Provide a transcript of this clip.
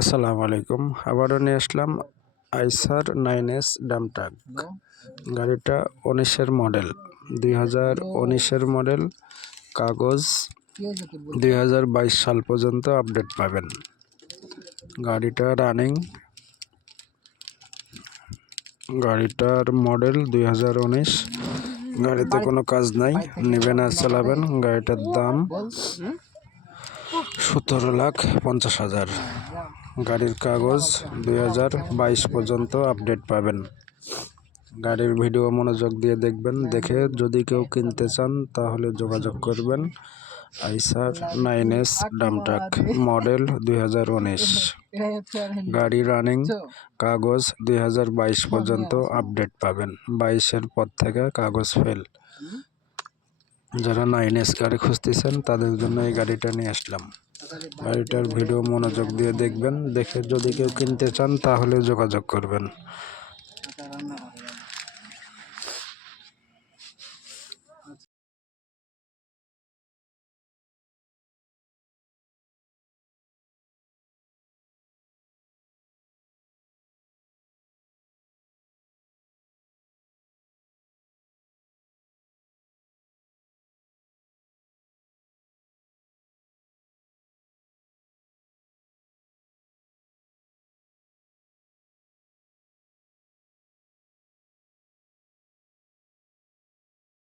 আসসালামু আলাইকুম। আবারও নিয়ে আসলাম আইসার 9S ডাম্প ট্রাক। গাড়িটা 19-এর মডেল, 2019-এর মডেল। কাগজ 2022 সাল পর্যন্ত আপডেট পাবেন। গাড়িটা রানিং, গাড়িটার মডেল 2019। গাড়িতে কোনো কাজ নাই, নেবেন আর চালাবেন। গাড়িটার দাম 17,50,000। গাড়ির কাগজ 2022 পর্যন্ত আপডেট পাবেন। গাড়ির ভিডিও মনোযোগ দিয়ে দেখবেন, দেখে যদি কেউ কিনতে চান তাহলে যোগাযোগ করবেন। আইসার 9S ডাম্প ট্রাক, মডেল 2019। গাড়ি রানিং, কাগজ 2022 পর্যন্ত আপডেট পাবেন। 22-এর পর থেকে কাগজ ফেল। যারা 9S গাড়ি খুঁজতেছেন তাদের জন্য এই গাড়িটা নিয়ে আসলাম। গাড়িটার ভিডিও মনোযোগ দিয়ে দেখবেন, দেখে যদি কেউ কিনতে চান তাহলে যোগাযোগ করবেন।